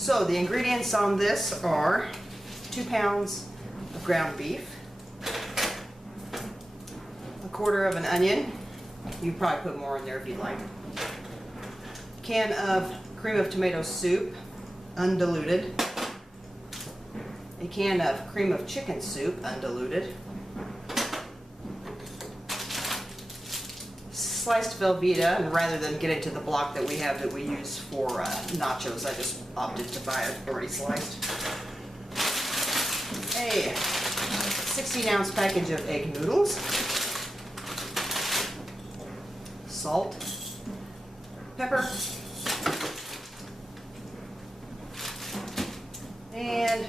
So the ingredients on this are 2 pounds of ground beef, a quarter of an onion, you can probably put more in there if you'd like, a can of cream of tomato soup, undiluted, a can of cream of chicken soup, undiluted, sliced Velveeta, and rather than get into the block that we have that we use for nachos, I just opted to buy it already sliced. A 16-ounce package of egg noodles, salt, pepper, and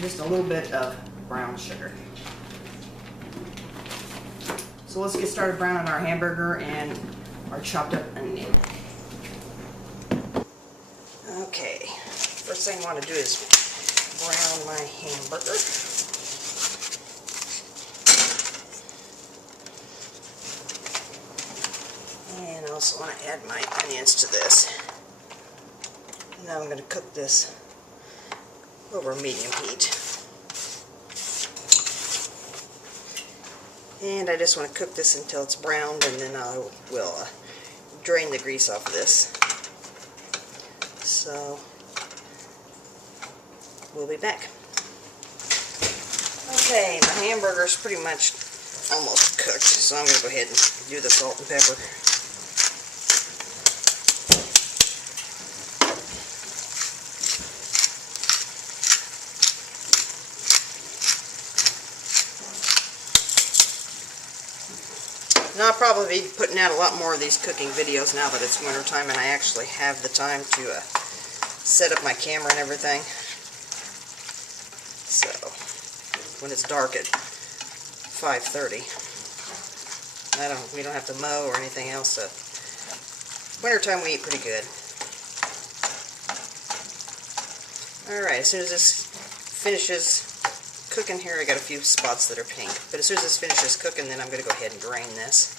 just a little bit of brown sugar. So let's get started browning our hamburger and our chopped up onion. Okay, first thing I want to do is brown my hamburger. And I also want to add my onions to this. And now I'm going to cook this over medium heat. And I just want to cook this until it's browned, and then I will drain the grease off of this. So, we'll be back. Okay, my hamburger's pretty much almost cooked, so I'm going to go ahead and do the salt and pepper. And I'll probably be putting out a lot more of these cooking videos now that it's winter time and I actually have the time to set up my camera and everything. So, when it's dark at 5:30, we don't have to mow or anything else. So, winter time we eat pretty good. Alright, as soon as this finishes cooking here, I got a few spots that are pink, but as soon as this finishes cooking, then I'm going to go ahead and drain this,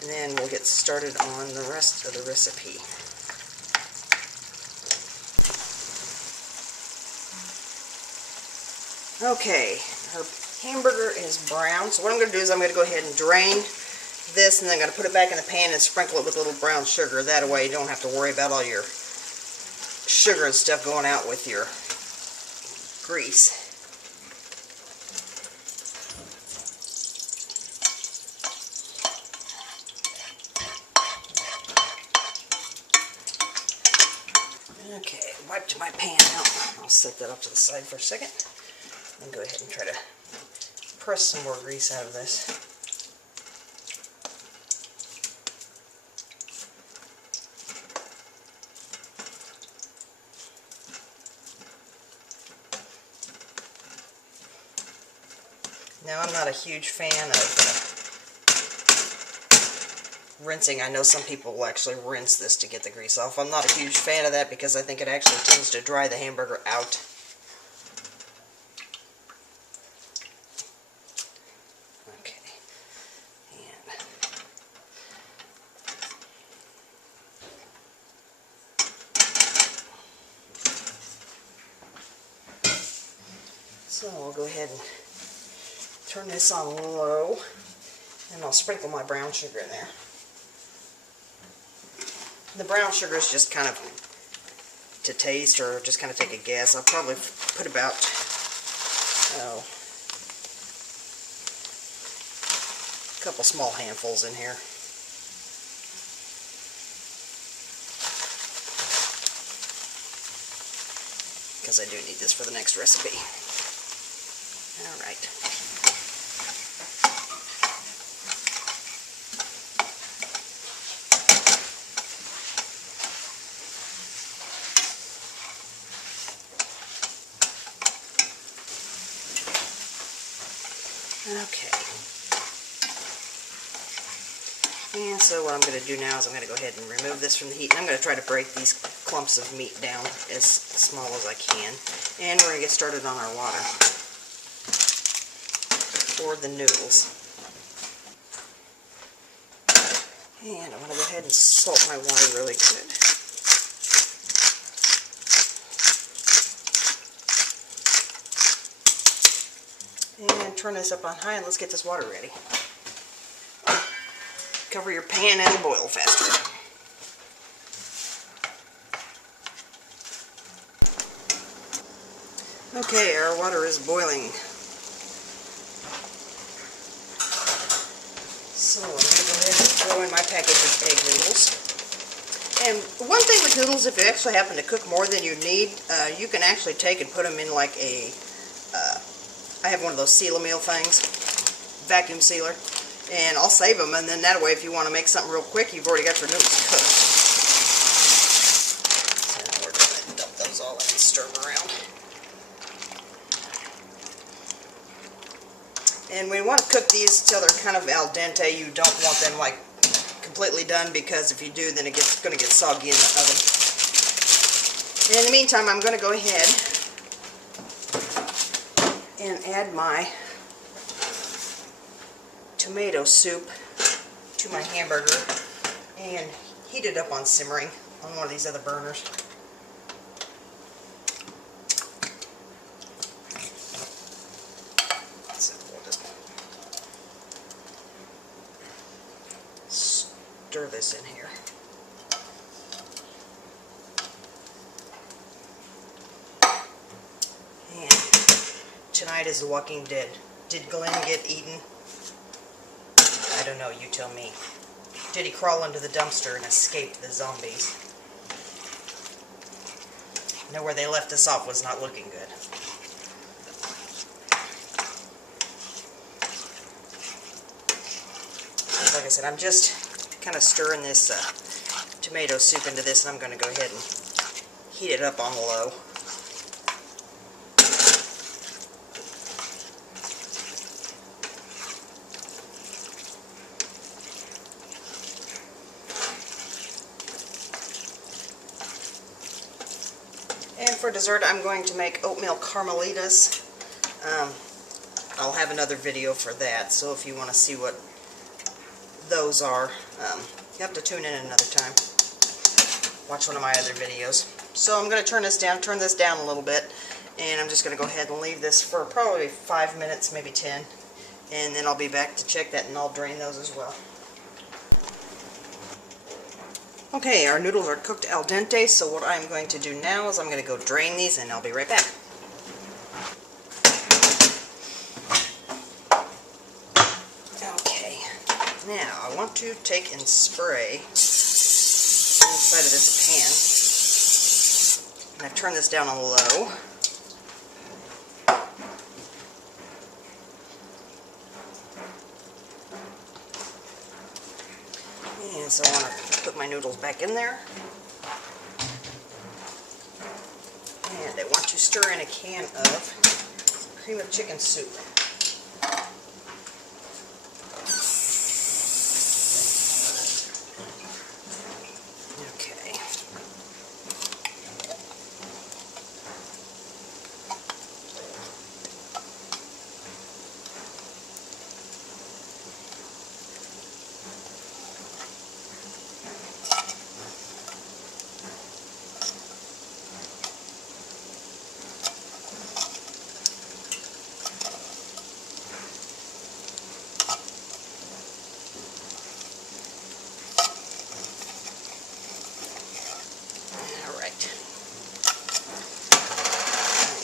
and then we'll get started on the rest of the recipe. Okay, our hamburger is brown, so what I'm going to do is I'm going to go ahead and drain this, and then I'm going to put it back in the pan and sprinkle it with a little brown sugar. That way you don't have to worry about all your sugar and stuff going out with your grease. Okay, wiped my pan out. I'll set that up to the side for a second and go ahead and try to press some more grease out of this. Now, I'm not a huge fan of rinsing. I know some people will actually rinse this to get the grease off. I'm not a huge fan of that because I think it actually tends to dry the hamburger out. Okay. And so I'll go ahead and turn this on low, and I'll sprinkle my brown sugar in there. The brown sugar is just kind of to taste, or just kind of take a guess. I'll probably put about, a couple small handfuls in here. Because I do need this for the next recipe. Alright. Okay. And so what I'm going to do now is I'm going to go ahead and remove this from the heat. And I'm going to try to break these clumps of meat down as small as I can. And we're going to get started on our water for the noodles. And I'm going to go ahead and salt my water really good. And turn this up on high and let's get this water ready. Cover your pan and it'll boil faster. Okay, our water is boiling. So I'm going to go ahead and throw in my package of egg noodles. And one thing with noodles, if you actually happen to cook more than you need, you can actually take and put them in like a, I have one of those seal-a-meal things, vacuum sealer, and I'll save them, and then that way if you want to make something real quick, you've already got your noodles cooked. So now we're going to dump those all in and stir them around. And we want to cook these till they're kind of al dente. You don't want them like completely done, because if you do, then it's going to get soggy in the oven. And in the meantime, I'm going to go ahead and add my tomato soup to my hamburger and heat it up on simmering on one of these other burners. Stir this in here. And tonight is The Walking Dead. Did Glenn get eaten? I don't know, you tell me. Did he crawl into the dumpster and escape the zombies? I know where they left us off was not looking good. Like I said, I'm just kind of stirring this tomato soup into this, and I'm going to go ahead and heat it up on low. And for dessert, I'm going to make oatmeal carmelitas. I'll have another video for that, so if you want to see what those are, you have to tune in another time. Watch one of my other videos. So I'm going to turn this down a little bit, and I'm just going to go ahead and leave this for probably 5 minutes, maybe 10, and then I'll be back to check that, and I'll drain those as well. Okay, our noodles are cooked al dente, so what I'm going to do now is I'm going to go drain these, and I'll be right back. Okay, now I want to take and spray inside of this pan, and I've turned this down on low. And so I want to put my noodles back in there. And I want to stir in a can of cream of chicken soup. Okay.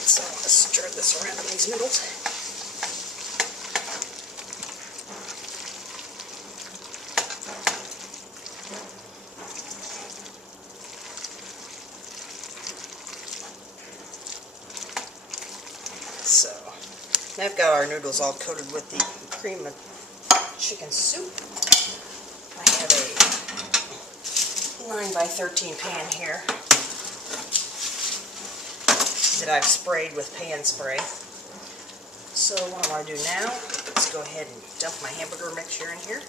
So I'm going to stir this around in these noodles. So now I've got our noodles all coated with the cream of chicken soup. I have a 9x13 pan here that I've sprayed with pan spray. So what I want to do now, let's go ahead and dump my hamburger mixture in here.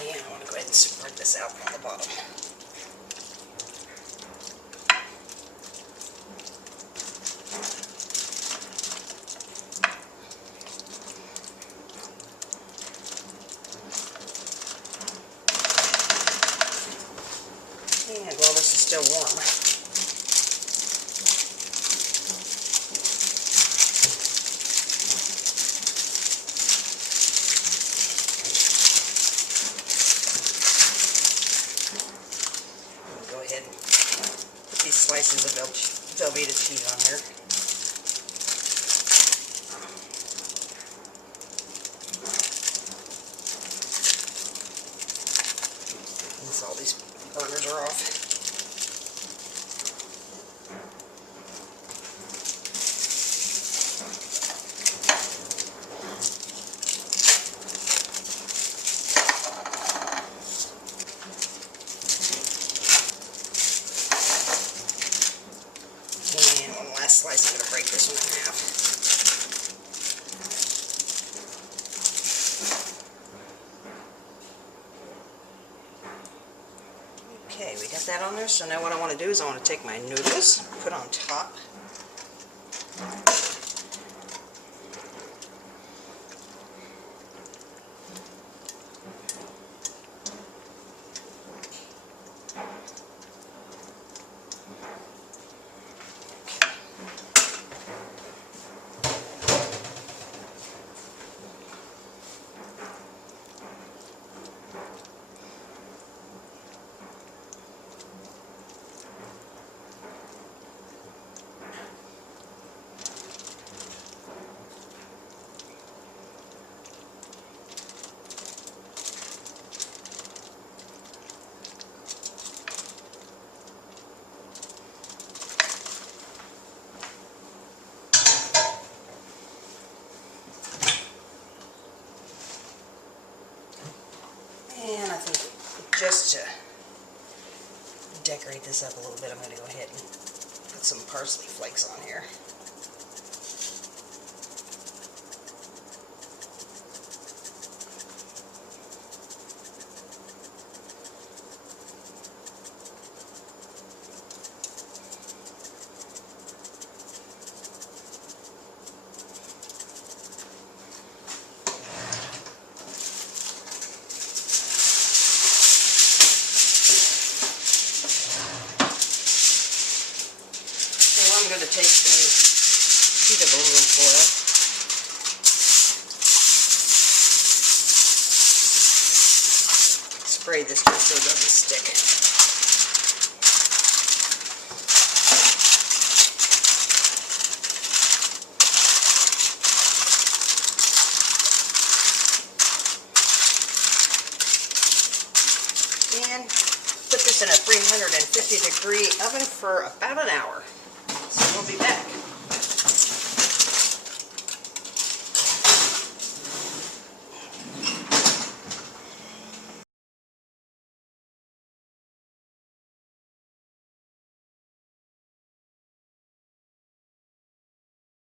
And I want to go ahead and spread this out on the bottom. Velveeta cheese on here. Once all these burners are off. And one last slice, I'm going to break this one in half. Okay, we got that on there, so now what I want to do is I want to take my noodles, put on top. And I think just to decorate this up a little bit, I'm going to go ahead and put some parsley flakes on here. I'm going to take a sheet of aluminum foil, spray this just so it doesn't stick. And put this in a 350-degree oven for about an hour. So we'll be back.